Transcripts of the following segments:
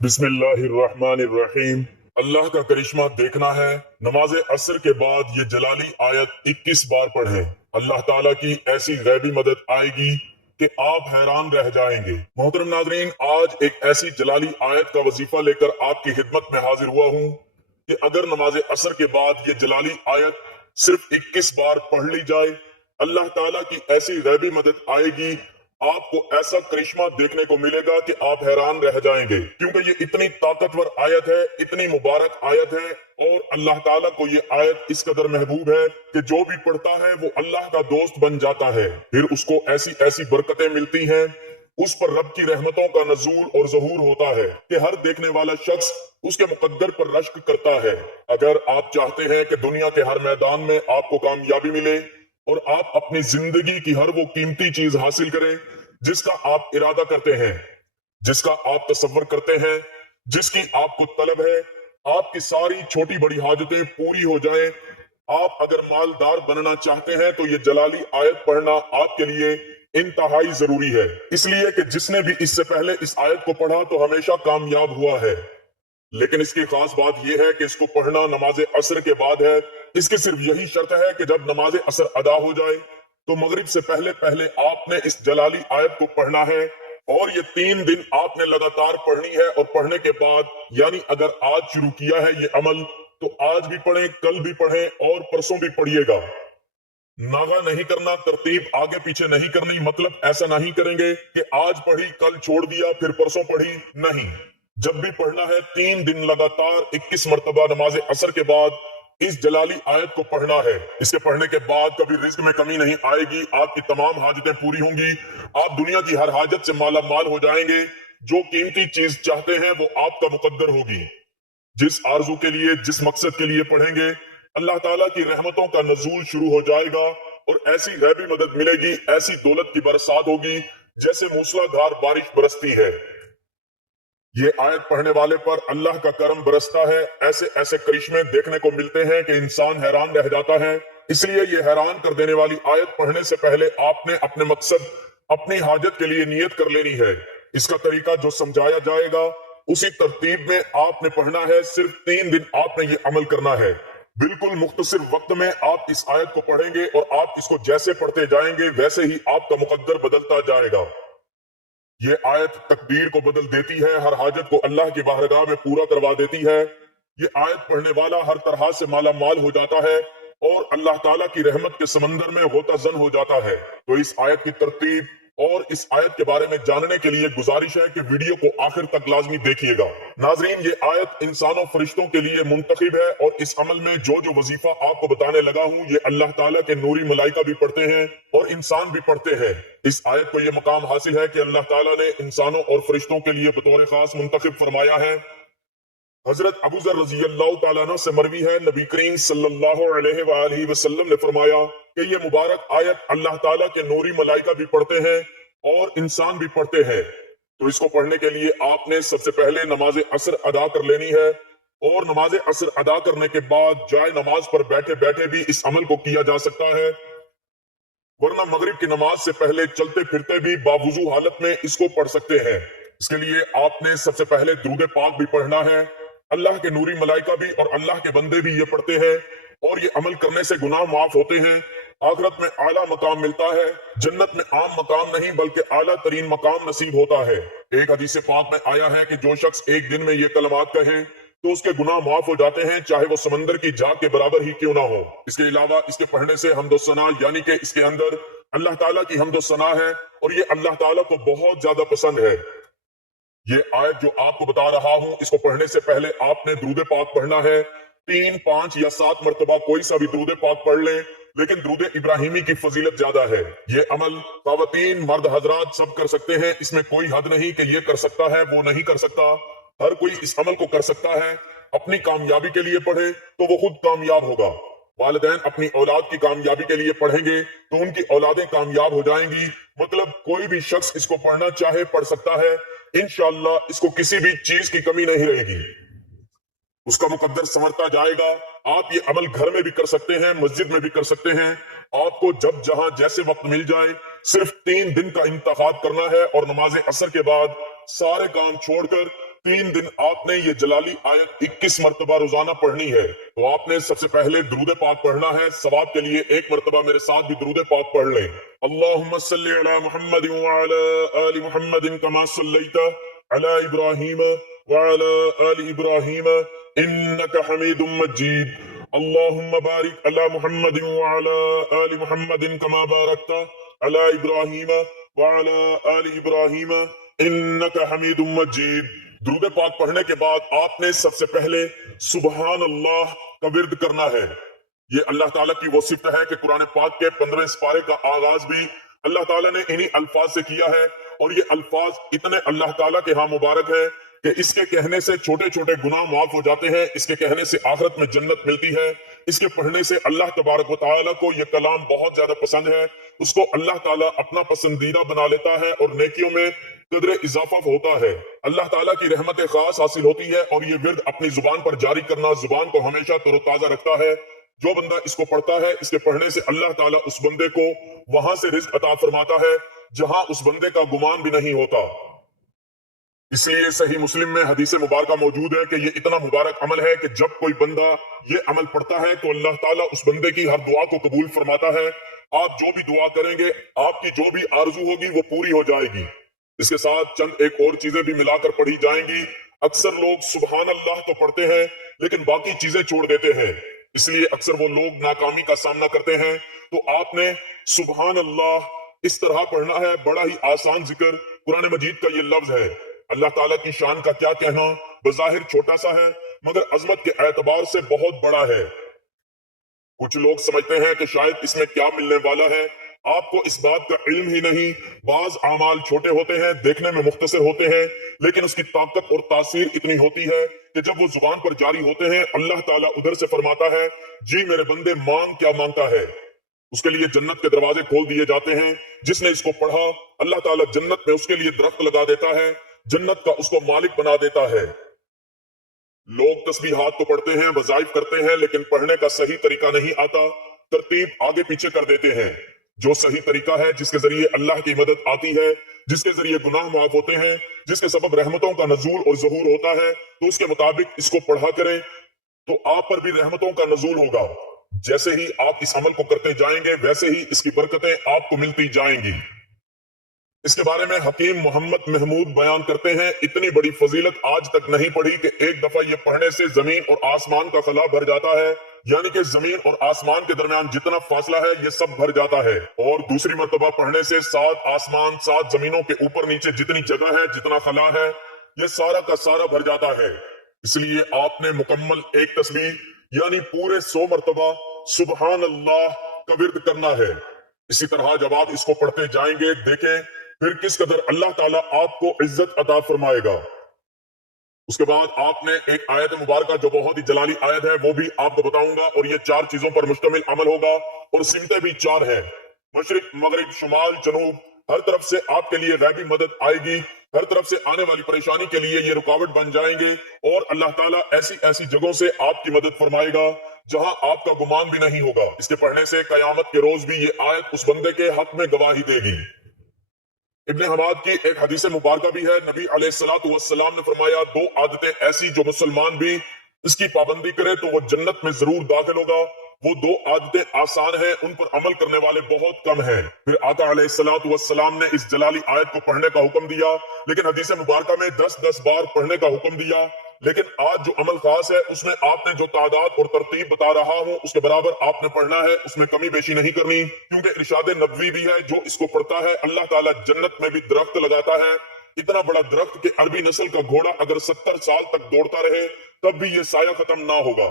बिस्मिल्लाहिर्रहमानिर्रहीम। अल्लाह का करिश्मा देखना है। नमाज असर के बाद ये जलाली आयत 21 बार पढ़ें। अल्लाह ताला की ऐसी गैबी मदद आएगी कि आप हैरान रह जाएंगे। मोहतरम नाजरीन, आज एक ऐसी जलाली आयत का वजीफा लेकर आपकी खिदमत में हाजिर हुआ हूँ कि अगर नमाज असर के बाद ये जलाली आयत सिर्फ 21 बार पढ़ ली जाए, अल्लाह ताला की ऐसी गैबी मदद आएगी, आपको ऐसा करिश्मा देखने को मिलेगा कि आप हैरान रह जाएंगे। क्योंकि ये इतनी ताकतवर आयत है, इतनी मुबारक आयत है, और अल्लाह ताला को ये आयत इस कदर महबूब है कि जो भी पढ़ता है वो अल्लाह का दोस्त बन जाता है। फिर उसको ऐसी ऐसी बरकतें मिलती हैं, उस पर रब की रहमतों का नजूल और ज़हूर होता है कि हर देखने वाला शख्स उसके मुकद्दर पर रश्क करता है। अगर आप चाहते हैं कि दुनिया के हर मैदान में आपको कामयाबी मिले और आप अपनी जिंदगी की हर वो कीमती चीज हासिल करें जिसका आप इरादा करते हैं, जिसका आप तसव्वुर करते हैं, जिसकी आपको तलब है, आपकी सारी छोटी बड़ी हाजतें पूरी हो जाएं, आप अगर मालदार बनना चाहते हैं तो ये जलाली आयत पढ़ना आपके लिए इंतहाई जरूरी है। इसलिए कि जिसने भी इससे पहले इस आयत को पढ़ा तो हमेशा कामयाब हुआ है। लेकिन इसकी खास बात यह है कि इसको पढ़ना नमाज असर के बाद है। इसकी सिर्फ यही शर्त है कि जब नमाज असर अदा हो जाए तो मगरिब से पहले पहले आपने इस जलाली आयत को पढ़ना है, और ये 3 दिन आपने लगातार पढ़नी है। और पढ़ने के बाद, यानी अगर आज शुरू किया है ये अमल, तो आज भी पढ़ें, कल भी पढ़ें और परसों भी पढ़िएगा। नागा नहीं करना, तरतीब आगे पीछे नहीं करनी। मतलब ऐसा नहीं करेंगे कि आज पढ़ी कल छोड़ दिया फिर परसों पढ़ी, नहीं। जब भी पढ़ना है 3 दिन लगातार 21 मरतबा नमाज असर के बाद इस जलाली आयत को पढ़ना है। इसके पढ़ने के बाद कभी रिज्क में कमी नहीं आएगी, आपकी तमाम हाजतें पूरी होंगी, आप दुनिया की हर हाजत से माला माल हो जाएंगे। जो कीमती चीज चाहते हैं वो आपका मुकद्दर होगी। जिस आरजू के लिए, जिस मकसद के लिए पढ़ेंगे, अल्लाह ताला की रहमतों का नजूल शुरू हो जाएगा और ऐसी गैबी मदद मिलेगी, ऐसी दौलत की बरसात होगी जैसे मूसलाधार बारिश बरसती है। ये आयत पढ़ने वाले पर अल्लाह का करम बरसता है। ऐसे ऐसे करिश्मे देखने को मिलते हैं कि इंसान हैरान रह जाता है। इसलिए ये हैरान कर देने वाली आयत पढ़ने से पहले आपने अपने मकसद, अपनी हाजत के लिए नियत कर लेनी है। इसका तरीका जो समझाया जाएगा उसी तरतीब में आपने पढ़ना है। सिर्फ 3 दिन आपने ये अमल करना है। बिल्कुल मुख्तसर वक्त में आप इस आयत को पढ़ेंगे और आप इसको जैसे पढ़ते जाएंगे वैसे ही आपका मुकद्दर बदलता जाएगा। ये आयत तकदीर को बदल देती है, हर हाजत को अल्लाह की बारगाह में पूरा करवा देती है। ये आयत पढ़ने वाला हर तरह से माला माल हो जाता है और अल्लाह ताला की रहमत के समंदर में होता जन हो जाता है। तो इस आयत की तरतीब और इस आयत के बारे में जानने के लिए गुजारिश है कि वीडियो को आखिर तक लाजमी देखिएगा। नाजरीन, ये आयत इंसानों फरिश्तों के लिए मुंतखब है और इस अमल में जो जो वजीफा आपको बताने लगा हूँ ये अल्लाह ताला के नूरी मलाइका भी पढ़ते हैं और इंसान भी पढ़ते हैं। इस आयत को यह मकाम हासिल है कि अल्लाह ताला ने इंसानों और फरिश्तों के लिए बतौर खास मुंतखब फरमाया है। हजरत अबू ज़र रज़ी अल्लाह तआला अन्हु से मरवी है, नबी करीम सल्लल्लाहु अलैहि वसल्लम ने फरमाया कि ये मुबारक आयत अल्लाह ताला के नूरी मलाइका भी पढ़ते हैं और इंसान भी पढ़ते हैं। तो इसको पढ़ने के लिए आपने सबसे पहले नमाज असर अदा कर लेनी है, और नमाज असर अदा करने के बाद जाए नमाज पर बैठे बैठे भी इस अमल को किया जा सकता है, वरना मगरिब की नमाज से पहले चलते फिरते भी बावुजू हालत में इसको पढ़ सकते हैं। इसके लिए आपने सबसे पहले दुरूद पाक भी पढ़ना है। अल्लाह के नूरी मलाइका भी और अल्लाह के बंदे भी ये पढ़ते हैं, और ये अमल करने से गुनाह माफ होते हैं, आखिरत में आला मकाम मिलता है, जन्नत में आम मकाम नहीं बल्कि आला तरीन मकाम नसीब होता है। एक हदीस पाक में आया है कि जो शख्स एक दिन में ये कलमात कहे तो उसके गुनाह माफ हो जाते हैं, चाहे वो समंदर की झाग के बराबर ही क्यों ना हो। इसके अलावा इसके पढ़ने से हम्दो सना, यानी कि इसके अंदर अल्लाह ताला की हम्दो सना है और ये अल्लाह ताला को बहुत ज्यादा पसंद है। ये आयत जो आपको बता रहा हूं, इसको पढ़ने से पहले आपने दुरूद पाक पढ़ना है। 3, 5 या 7 मरतबा कोई सा भी दुरूद पाक पढ़ लें, लेकिन दुरूद इब्राहिमी की फजीलत ज्यादा है। ये अमल खवातीन मर्द हजरात सब कर सकते हैं, इसमें कोई हद नहीं कि ये कर सकता है वो नहीं कर सकता। हर कोई इस अमल को कर सकता है। अपनी कामयाबी के लिए पढ़े तो वो खुद कामयाब होगा। वालिदैन अपनी औलाद की कामयाबी के लिए पढ़ेंगे तो उनकी औलादें कामयाब हो जाएंगी। मतलब कोई भी शख्स इसको पढ़ना चाहे पढ़ सकता है। इंशाअल्लाह इसको किसी भी चीज की कमी नहीं रहेगी, उसका मुकद्दर संवरता जाएगा। आप ये अमल घर में भी कर सकते हैं, मस्जिद में भी कर सकते हैं। आपको जब जहां जैसे वक्त मिल जाए सिर्फ 3 दिन का इंतखाब करना है और नमाज असर के बाद सारे काम छोड़कर 3 दिन आपने ये जलाली आयत 21 मरतबा रोजाना पढ़नी है। तो आपने सबसे पहले दुरूद पाक पढ़ना है। सवाब के लिए एक मरतबा मेरे साथ भी दुरूद पाक पढ़ लें। अल्लाहुम्मा सल्ली अला मुहम्मद व अला आलि मुहम्मद कमा सल्लैता अला इब्राहीम व अला आलि इब्राहीम इन्नका हमीदुम मजीद। अल्लाहुम्मा बारिक अला मुहम्मद व अला आलि मुहम्मद कमा बारकता अला इब्राहीम व अला आलि इब्राहीम इन्नका हमीदुम मजीद। दुरूद पाक पढ़ने के बाद आपने सबसे पहले सुबहान अल्लाह का विर्द करना है। ये अल्लाह ताला की वो सिफत है कि कुरान पाक के 15वें पारे का आगाज भी अल्लाह ताला ने इन्हीं अल्फाज से किया है, और ये अल्फाज इतने अल्लाह ताला के यहाँ मुबारक है कि इसके कहने से छोटे छोटे गुनाह माफ हो जाते हैं, इसके कहने से आखिरत में जन्नत मिलती है, इसके पढ़ने से अल्लाह तबारक व तआला को ये कलाम बहुत ज्यादा पसंद है, उसको अल्लाह ताला अपना पसंदीदा बना लेता है और नेकियों में कदर इजाफा होता है, अल्लाह ताला की रहमत खास हासिल होती है। और ये विर्द अपनी जुबान पर जारी करना जुबान को हमेशा तरोताजा रखता है। जो बंदा इसको पढ़ता है, इसके पढ़ने से अल्लाह ताला उस बंदे को वहां से रिज्क अता फरमाता है जहां उस बंदे का गुमान भी नहीं होता। इसलिए सही मुस्लिम में हदीस मुबारका मौजूद है कि ये इतना मुबारक अमल है कि जब कोई बंदा ये अमल पढ़ता है तो अल्लाह ताला उस बंदे की हर दुआ को कबूल फरमाता है। आप जो भी दुआ करेंगे, आपकी जो भी आरजू होगी वो पूरी हो जाएगी। इसके साथ चंद एक और चीजें भी मिलाकर पढ़ी जाएंगी। अक्सर लोग सुबहान अल्लाह तो पढ़ते हैं लेकिन बाकी चीजें छोड़ देते हैं, इसलिए अक्सर वो लोग नाकामी का सामना करते हैं। तो आपने सुबहान अल्लाह इस तरह पढ़ना है। बड़ा ही आसान जिक्र कुरान मजीद का ये लफ्ज है। अल्लाह ताला की शान का क्या कहना, बज़ाहिर छोटा सा है मगर अजमत के एतबार से बहुत बड़ा है। कुछ लोग समझते हैं कि शायद इसमें क्या मिलने वाला है, आपको इस बात का इल्म ही नहीं। बाज आमाल छोटे होते हैं, देखने में मुख्तसर होते हैं, लेकिन उसकी ताकत और तासीर इतनी होती है कि जब वो जुबान पर जारी होते हैं, अल्लाह ताला उधर से फरमाता है, जी मेरे बंदे मांग क्या मांगता है, उसके लिए जन्नत के दरवाजे खोल दिए जाते हैं। जिसने इसको पढ़ा, अल्लाह ताला जन्नत में उसके लिए दरख्त लगा देता है, जन्नत का उसको मालिक बना देता है। लोग तस्बीहात तो पढ़ते हैं, वज़ाइफ करते हैं, लेकिन पढ़ने का सही तरीका नहीं आता, तरतीब आगे पीछे कर देते हैं। जो सही तरीका है, जिसके जरिए अल्लाह की मदद आती है, जिसके जरिए गुनाह माफ होते हैं, जिसके सबब रहमतों का नजूल और ज़हूर होता है, तो उसके मुताबिक इसको पढ़ा करें तो आप पर भी रहमतों का नजूल होगा। जैसे ही आप इस अमल को करते जाएंगे, वैसे ही इसकी बरकतें आपको मिलती जाएंगी। इसके बारे में हकीम मोहम्मद महमूद बयान करते हैं, इतनी बड़ी फजीलत आज तक नहीं पढ़ी कि एक दफा ये पढ़ने से जमीन और आसमान का खला भर जाता है, यानी कि जमीन और आसमान के दरमियान जितना फासला है ये सब भर जाता है। और दूसरी मर्तबा पढ़ने से 7 आसमान 7 जमीनों के ऊपर नीचे जितनी जगह है, जितना खला है, ये सारा का सारा भर जाता है। इसलिए आपने मुकम्मल एक तस्बीह यानी पूरे 100 मरतबा सुबहान अल्लाह का विर्द करना है। इसी तरह जब आप इसको पढ़ते जाएंगे, देखें फिर किस कदर अल्लाह ताला आपको इज्जत अता फरमाएगा। उसके बाद आपने एक आयत मुबारका जो बहुत ही जलाली आयत है वो भी आपको बताऊंगा, और ये 4 चीजों पर मुश्तमिल अमल होगा और सिमतें भी 4 हैं। मशरिक, मगरिब, शुमाल, जनूब, हर तरफ से आपके लिए गैबी मदद आएगी। हर तरफ से आने वाली परेशानी के लिए ये रुकावट बन जाएंगे, और अल्लाह ताला ऐसी ऐसी जगहों से आपकी मदद फरमाएगा जहां आपका गुमान भी नहीं होगा। इसके पढ़ने से कयामत के रोज भी ये आयत उस बंदे के हक में गवाही देगी। इब्ने हमाद की एक हदीस मुबारका भी है, नबी अलैहिस्सलातु वस्सलाम ने फरमाया, 2 आदतें ऐसी जो मुसलमान भी इसकी पाबंदी करे तो वो जन्नत में जरूर दाखिल होगा। वो 2 आदतें आसान हैं, उन पर अमल करने वाले बहुत कम हैं। फिर आका अलैहिस्सलातु वस्सलाम ने इस जलाली आयत को पढ़ने का हुक्म दिया, लेकिन हदीस मुबारका में 10-10 बार पढ़ने का हुक्म दिया। लेकिन आज जो अमल खास है उसमें आपने जो तादाद और तरतीब बता रहा हूं उसके बराबर आपने पढ़ना है, उसमें कमी बेशी नहीं करनी, क्योंकि इरशाद नबवी भी है, जो इसको पढ़ता है अल्लाह ताला जन्नत में भी दरख्त लगाता है। इतना बड़ा दरख्त कि अरबी नस्ल का घोड़ा अगर 70 साल तक दौड़ता रहे तब भी ये साया खत्म ना होगा।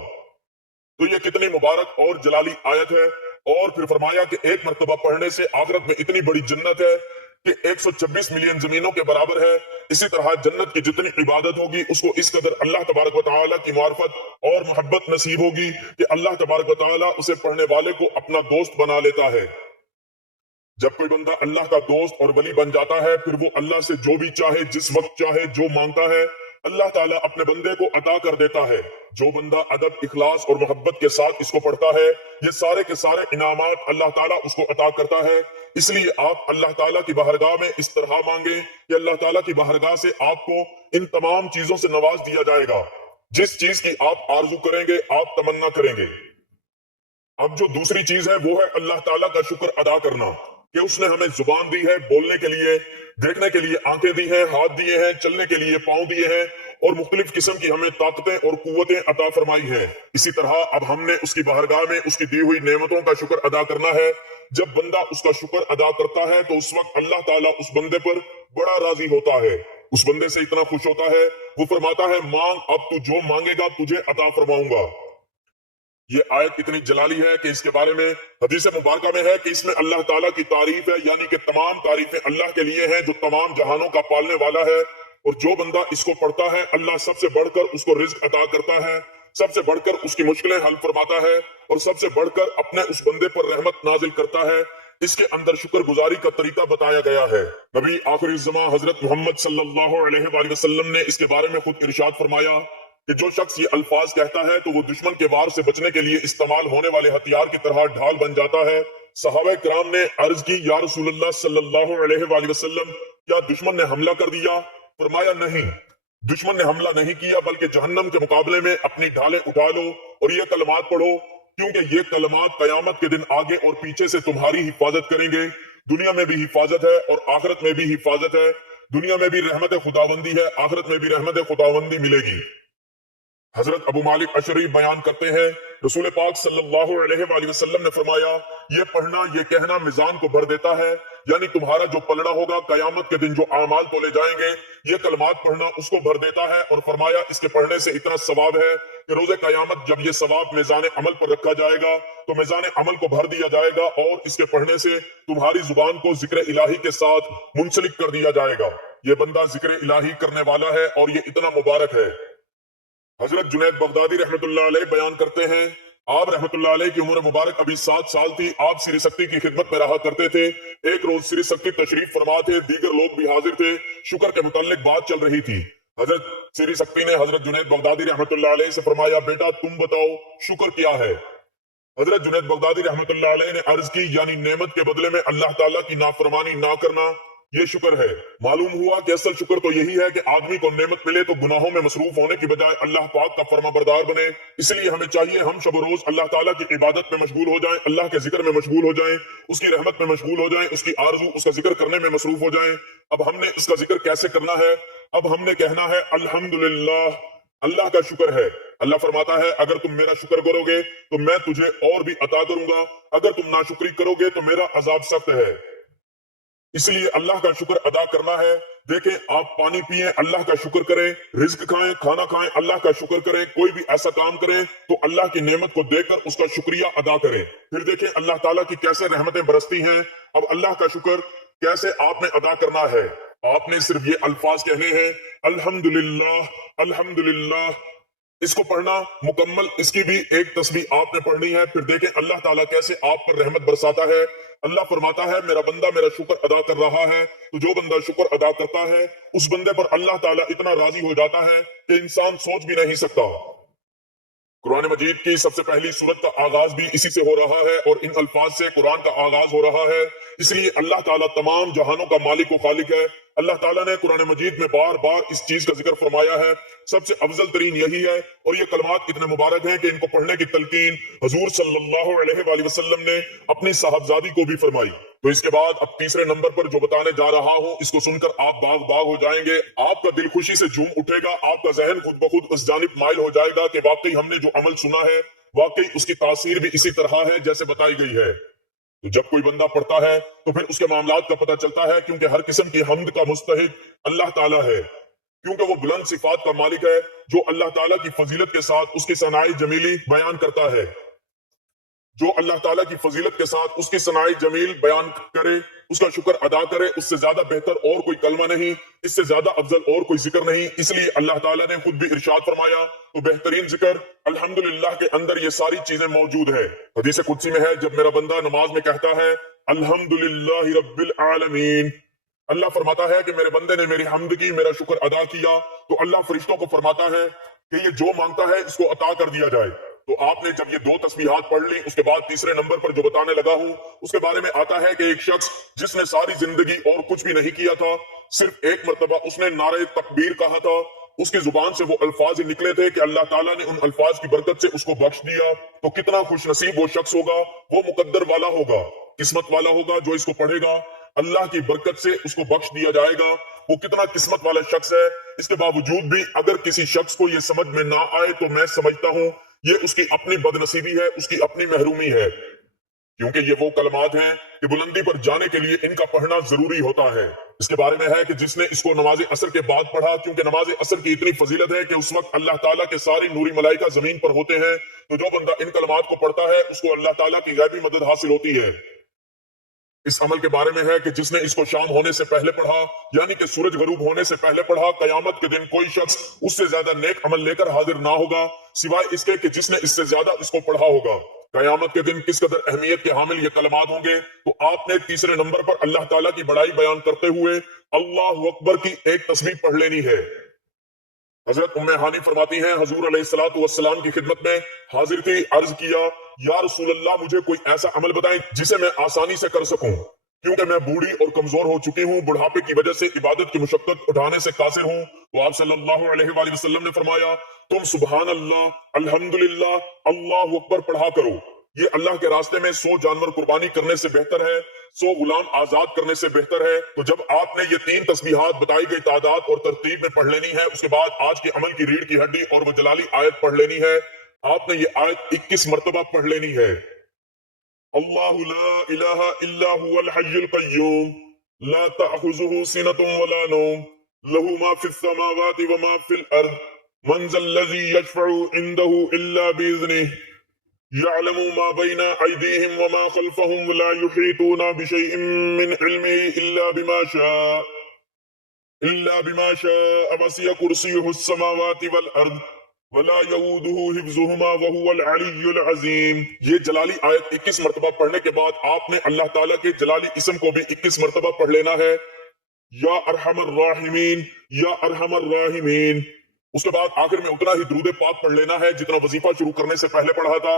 तो ये कितनी मुबारक और जलाली आयत है। और फिर फरमाया कि एक मरतबा पढ़ने से आखिरत में इतनी बड़ी जन्नत है कि 126 मिलियन जमीनों के बराबर है। इसी तरह जन्नत की जितनी इबादत होगी उसको इस कदर अल्लाह तबारक व तआला की मार्फत और मोहब्बत नसीब होगी कि अल्लाह तबारक व तआला उसे पढ़ने वाले को अपना दोस्त बना लेता है। जब कोई बंदा अल्लाह का दोस्त और वली बन जाता है, फिर वो अल्लाह से जो भी चाहे, जिस वक्त चाहे, जो मांगता है, अल्लाह ताला अपने बंदे को अता कर देता है। जो बंदा अदब, इखलास और मोहब्बत के साथ इसको पढ़ता है, ये सारे के सारे इनामात अल्लाह ताला उसको अता करता है। اس لیے آپ اللہ تعالیٰ کی بارگاہ میں اس طرح مانگیں کہ اللہ تعالیٰ کی بارگاہ سے آپ کو ان تمام چیزوں سے نواز دیا جائے گا جس چیز کی آپ آرزو کریں گے، آپ تمنا کریں گے۔ اب جو دوسری چیز ہے وہ ہے اللہ تعالیٰ کا شکر ادا کرنا کہ اس نے ہمیں زبان دی ہے بولنے کے لیے، دیکھنے کے لیے آنکھیں دی ہیں، ہاتھ دیے ہیں، چلنے کے لیے پاؤں دیے ہیں اور مختلف قسم کی ہمیں طاقتیں اور قوتیں عطا فرمائی ہیں۔ اسی طرح اب ہم نے اس کی بارگاہ میں اس کی دی ہوئی نعمتوں کا شکر ادا کرنا ہے۔ جب بندہ اس کا شکر ادا کرتا ہے تو اس وقت اللہ تعالیٰ اس بندے پر بڑا راضی ہوتا ہے، اس بندے سے اتنا خوش ہوتا ہے، وہ فرماتا ہے مانگ، اب تو جو مانگے گا تجھے عطا فرماؤں گا۔ یہ آیت اتنی جلالی ہے کہ اس کے بارے میں حدیث مبارکہ میں ہے کہ اس میں اللہ تعالیٰ کی تعریف ہے، یعنی کہ تمام تعریفیں اللہ کے لیے ہیں جو تمام جہانوں کا پالنے والا ہے، اور جو بندہ اس کو پڑھتا ہے اللہ سب سے بڑھ کر اس کو رزق عطا کرتا ہے، سب سے بڑھ کر اس کی مشکلیں حل فرماتا ہے، اور سب سے بڑھ کر اپنے اس بندے پر رحمت نازل کرتا ہے۔ اس کے اندر شکر گزاری کا طریقہ بتایا گیا ہے۔ نبی آخر الزمان حضرت محمد صلی اللہ علیہ وآلہ وسلم نے اس کے بارے میں خود ارشاد فرمایا کہ جو شخص یہ الفاظ کہتا ہے تو وہ دشمن کے وار سے بچنے کے لیے استعمال ہونے والے ہتھیار کی طرح ڈھال بن جاتا ہے۔ صحابہ کرام نے عرض کی یا رسول اللہ صلی اللہ علیہ وآلہ وسلم، کیا دشمن نے حملہ کر دیا؟ فرمایا نہیں، دشمن نے حملہ نہیں کیا، بلکہ جہنم کے مقابلے میں اپنی ڈھالیں اٹھا لو اور یہ کلمات پڑھو، کیونکہ یہ کلمات قیامت کے دن آگے اور پیچھے سے تمہاری حفاظت کریں گے۔ دنیا میں بھی حفاظت ہے اور آخرت میں بھی حفاظت ہے، دنیا میں بھی رحمت خداوندی ہے، آخرت میں بھی رحمت خداوندی ملے گی۔ حضرت ابو مالک اشعری بیان کرتے ہیں رسول پاک صلی اللہ علیہ وآلہ وسلم نے فرمایا یہ پڑھنا، یہ کہنا میزان کو بھر دیتا ہے، یعنی تمہارا جو پلڑا ہوگا قیامت کے دن جو اعمال تولے جائیں گے، یہ کلمات پڑھنا اس کو بھر دیتا ہے، اور فرمایا اس کے پڑھنے سے اتنا ثواب ہے کہ روز قیامت جب یہ ثواب میزان عمل پر رکھا جائے گا تو میزان عمل کو بھر دیا جائے گا، اور اس کے پڑھنے سے تمہاری زبان کو ذکر الہی کے ساتھ منسلک کر دیا جائے گا۔ یہ بندہ ذکر الہی کرنے والا ہے اور یہ اتنا مبارک ہے۔ حضرت جنید بغدادی رحمت اللہ علیہ بیان کرتے ہیں آپ رحمت اللہ علیہ کی عمر مبارک ابھی 7 سال تھی، آپ سری سکتی کی خدمت میں رہا کرتے تھے۔ ایک روز سری سکتی تشریف فرما تھے، دیگر لوگ بھی حاضر تھے، شکر کے متعلق بات چل رہی تھی۔ حضرت سری سکتی نے حضرت جنید بغدادی رحمت اللہ علیہ سے فرمایا بیٹا تم بتاؤ شکر کیا ہے؟ حضرت جنید بغدادی رحمت اللہ علیہ نے عرض کی یعنی نعمت کے بدلے میں اللہ تعالیٰ کی نافرمانی نہ کرنا، یہ شکر ہے۔ معلوم ہوا کہ اصل شکر تو یہی ہے کہ آدمی کو نعمت ملے تو گناہوں میں مصروف ہونے کی بجائے اللہ پاک کا فرما بردار بنے۔ اس لیے ہمیں چاہیے ہم شب و روز اللہ تعالیٰ کی عبادت میں مشغول ہو جائیں، اللہ کے ذکر میں مشغول ہو جائیں، اس کی رحمت میں مشغول ہو جائیں، اس کی آرزو، اس کا ذکر کرنے میں مصروف ہو جائیں۔ اب ہم نے اس کا ذکر کیسے کرنا ہے؟ اب ہم نے کہنا ہے الحمدللہ، اللہ کا شکر ہے۔ اللہ فرماتا ہے اگر تم میرا شکر کرو گے تو میں تجھے اور بھی عطا کروں گا، اگر تم ناشکری کرو گے تو میرا عذاب سخت ہے۔ اس لیے اللہ کا شکر ادا کرنا ہے۔ دیکھیں آپ پانی پیئیں اللہ کا شکر کریں، رزق کھائیں، کھانا کھائیں اللہ کا شکر کریں، کوئی بھی ایسا کام کریں تو اللہ کی نعمت کو دیکھ کر اس کا شکریہ ادا کریں۔ پھر دیکھیں اللہ تعالیٰ کی کیسے رحمتیں برستی ہیں۔ اب اللہ کا شکر کیسے آپ نے ادا کرنا ہے؟ آپ نے صرف یہ الفاظ کہنے ہیں الحمدللہ الحمدللہ، اس کو پڑھنا مکمل، اس کی بھی ایک تسبیح آپ نے پڑھنی ہے۔ پھر دیکھیں اللہ تعالیٰ کیسے آپ پر رحمت برساتا ہے۔ اللہ فرماتا ہے میرا بندہ میرا شکر ادا کر رہا ہے، تو جو بندہ شکر ادا کرتا ہے اس بندے پر اللہ تعالیٰ اتنا راضی ہو جاتا ہے کہ انسان سوچ بھی نہیں سکتا۔ قرآن مجید کی سب سے پہلی سورت کا آغاز بھی اسی سے ہو رہا ہے اور ان الفاظ سے قرآن کا آغاز ہو رہا ہے۔ اس لیے اللہ تعالیٰ تمام جہانوں کا مالک و خالق ہے۔ اللہ تعالیٰ نے قرآن مجید میں بار بار اس چیز کا ذکر فرمایا ہے، سب سے افضل ترین یہی ہے، اور یہ کلمات اتنے مبارک ہیں کہ ان کو پڑھنے کی تلقین حضور صلی اللہ علیہ وآلہ وسلم نے اپنی صاحبزادی کو بھی فرمائی۔ تو اس کے بعد اب تیسرے نمبر پر جو بتانے جا رہا ہوں اس کو سن کر آپ باغ باغ ہو جائیں گے، آپ کا دل خوشی سے جھوم اٹھے گا، آپ کا ذہن خود بخود اس جانب مائل ہو جائے گا کہ واقعی ہم نے جو عمل سنا ہے واقعی اس کی تاثیر بھی اسی طرح ہے جیسے بتائی گئی ہے۔ تو جب کوئی بندہ پڑھتا ہے تو پھر اس کے معاملات کا پتہ چلتا ہے، کیونکہ ہر قسم کی حمد کا مستحق اللہ تعالیٰ ہے، کیونکہ وہ بلند صفات کا مالک ہے جو اللہ تعالیٰ کی فضیلت کے ساتھ اس کی ثنائی جمیلی بیان کرتا ہے۔ جو اللہ تعالیٰ کی فضیلت کے ساتھ اس کی ثنائی جمیل بیان کرے، اس کا شکر ادا کرے، اس سے زیادہ بہتر اور کوئی کلمہ نہیں، اس سے زیادہ افضل اور کوئی ذکر نہیں۔ اس لیے اللہ تعالیٰ نے خود بھی ارشاد فرمایا تو بہترین ذکر الحمدللہ کے اندر یہ ساری چیزیں موجود ہیں۔ حدیث قدسی میں ہے جب میرا بندہ نماز میں کہتا ہے الحمدللہ رب العالمین، اللہ فرماتا ہے کہ میرے بندے نے میری حمد کی، میرا شکر ادا کیا، تو اللہ فرشتوں کو فرماتا ہے کہ یہ جو مانگتا ہے اس کو عطا کر دیا جائے۔ तो आपने जब ये 2 तस्बीहात पढ़ ली, उसके बाद तीसरे नंबर पर जो बताने लगा हूं उसके बारे में आता है कि एक शख्स जिसने सारी जिंदगी और कुछ भी नहीं किया था, सिर्फ एक मर्तबा उसने नारे तकबीर कहा था, उसकी जुबान से वो अल्फाज निकले थे कि अल्लाह ताला ने उन अल्फाज की बरकत से उसको बख्श दिया, तो कितना खुश नसीब वो शख्स होगा, वो मुकद्दर वाला होगा, किस्मत वाला होगा जो इसको पढ़ेगा, अल्लाह की बरकत से उसको बख्श दिया जाएगा, वो कितना किस्मत वाला शख्स है। इसके बावजूद भी अगर किसी शख्स को ये समझ में ना आए तो मैं समझता हूं ये उसकी अपनी बदनसीबी है, उसकी अपनी महरूमी है, क्योंकि ये वो कलमात हैं कि बुलंदी पर जाने के लिए इनका पढ़ना जरूरी होता है। इसके बारे में है कि जिसने इसको नमाज असर के बाद पढ़ा, क्योंकि नमाज असर की इतनी फजीलत है कि उस वक्त अल्लाह ताला के सारी नूरी मलाइका जमीन पर होते हैं, तो जो बंदा इन कलमात को पढ़ता है उसको अल्लाह ताला की गैबी मदद हासिल होती है। इस अमल के बारे में है कि जिसने इसको शाम होने से पहले पढ़ा, यानी कि सूरज गरूब होने से पहले पढ़ा, कयामत के दिन कोई शख्स उससे ज्यादा नेक अमल लेकर हाजिर ना होगा सिवाय इसके कि जिसने इससे ज्यादा इसको पढ़ा होगा। कयामत के दिन किस कदर अहमियत के हामिल ये कलमात होंगे, तो आपने तीसरे नंबर पर अल्लाह ताला की बड़ाई बयान करते हुए अल्लाह अकबर की एक तस्बीह पढ़ लेनी है। हजरत उम्मे हानी फरमाती हैं, हजूर अलैहिस्सलातु वस्सलाम की खिदमत में हाजिर थी, अर्ज किया, या रसूल अल्लाह, मुझे कोई ऐसा अमल बताएं जिसे मैं आसानी से कर सकूं, क्योंकि मैं बूढ़ी और कमजोर हो चुकी हूं, बुढ़ापे की वजह से इबादत की मुशक्कत उठाने से कासिर हूं। तो आप सल्लल्लाहु अलैहि वसल्लम ने फरमाया, तुम सुबहान अल्लाह, अल्हम्दुलिल्लाह, अल्लाहु अकबर पढ़ा करो। ये अल्लाह के रास्ते में 100 जानवर कुर्बानी करने से बेहतर है, 100 गुलाम आजाद करने से बेहतर है। तो जब आपने ये 3 तस्बीहात बताई गई तादाद और तरतीब में पढ़ लेनी है, उसके बाद आज के अमल की रीढ़ की हड्डी और वो जलाली आयत पढ़ लेनी है। आपने ये आयत 21 मरतबा पढ़ लेनी है। अल्लाहु ला इलाहा इल्ला हुवल हय्युल कय्यूम ला तअखुजुहु सिनतुन वला नौम लहू मा फिस समावाति व मा फिल अर्द मन ज़ल्लज़ी यशफ़उ इंदहु इल्ला बिइज़निहि यअलमु मा बैना अयदीहिम व मा खल्फहुम व ला युहीतूना बिशैइन मिन इल्मिही इल्ला बिमा शाअ वसिअ कुर्सियुहुस समावाति वल अर्द वला यऊदुहु हिफ्ज़ुहुमा व हुवल अलिय्युल अज़ीम। ये जलाली आयत 21 मरतबा पढ़ने के बाद आपने अल्लाह ताला के जलाली इसम को भी 21 मरतबा पढ़ लेना है, या अरहमर राहिमीन, या अरहमर राहिमीन। उसके बाद आखिर में उतना ही दुरूद पाक पढ़ लेना है जितना वजीफा शुरू करने से पहले पढ़ा था।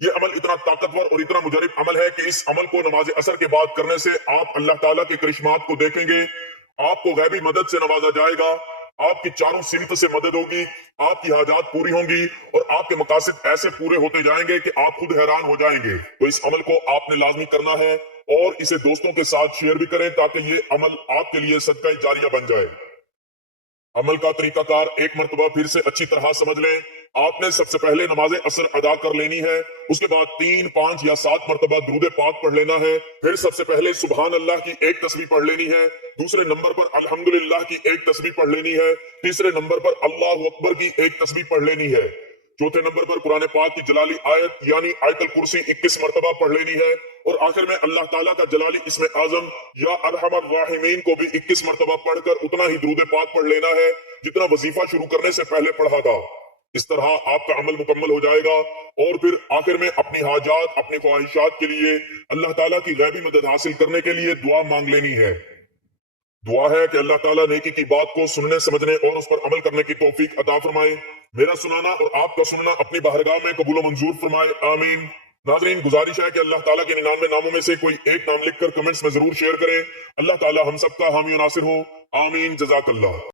ये अमल इतना ताकतवर और इतना मुजरिब अमल है कि इस अमल को नमाज असर के बाद करने से आप अल्लाह ताला के करिश्मात को देखेंगे, आपको गैबी मदद से नवाजा जाएगा, आपकी चारों सिमत से मदद होगी, आपकी हाजात पूरी होंगी और आपके मकासद ऐसे पूरे होते जाएंगे कि आप खुद हैरान हो जाएंगे। तो इस अमल को आपने लाजमी करना है और इसे दोस्तों के साथ शेयर भी करें ताकि ये अमल आपके लिए सदका जारिया बन जाए। अमल का तरीकाकार एक मरतबा फिर से अच्छी तरह समझ लें। आपने सबसे पहले नमाज असर अदा कर लेनी है, उसके बाद 3, 5 या 7 मरतबा दुरूद पाक पढ़ लेना है, फिर सबसे पहले सुबहान अल्लाह की एक तस्बीह पढ़ लेनी है, दूसरे नंबर पर अल्हम्दुलिल्लाह की एक तस्बीह पढ़ लेनी है, तीसरे नंबर पर अल्लाहु अकबर की एक तस्बीह पढ़ लेनी है, चौथे नंबर पर कुरान पाक की जलाली आयत यानी आयतुल कुर्सी 21 मरतबा पढ़ लेनी है और आखिर में अल्लाह ताला का जलाली इसमें आजम या अरहमर राहिमीन को भी 21 मरतबा पढ़कर उतना ही दुरूद पाक पढ़ लेना है जितना वजीफा शुरू करने से पहले पढ़ा था। इस तरह आपका अमल मुकम्मल हो जाएगा और फिर आखिर में अपनी हाजात, अपनी ख्वाहिशात के लिए अल्लाह ताला की गैबी मदद हासिल करने के लिए दुआ मांग लेनी है। दुआ है कि अल्लाह ताला नेकी की बात को सुनने, समझने और उस पर अमल करने की तौफीक अता फरमाए। मेरा सुनाना और आपका सुनना अपनी बारगाह में कबूल व मंजूर फरमाए, आमीन। नाज़रीन, गुजारिश है कि अल्लाह ताला के 99 नामों में से कोई एक नाम लिखकर कमेंट्स में जरूर शेयर करें। अल्लाह ताला हम सबका हामी और नासिर हो, आमीन। जज़ाकल्लाह।